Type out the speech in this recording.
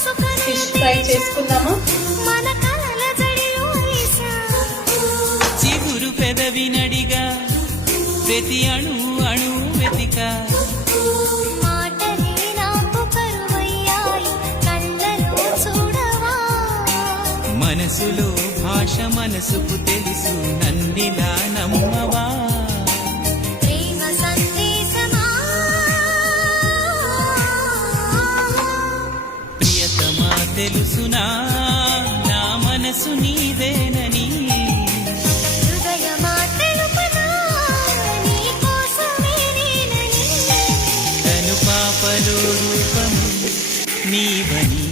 Fish fry చేసుకుందామా? చిగురు పెదవి నడిగా ప్రతి అణు అణు వెతిక మనసులో భాష మనసుకు తెలుసు నన్నిలా నమ్మవా ప్రియతమా తెలుసునా నా మనసు నీదేనని కను పాపలో రూపము నీవని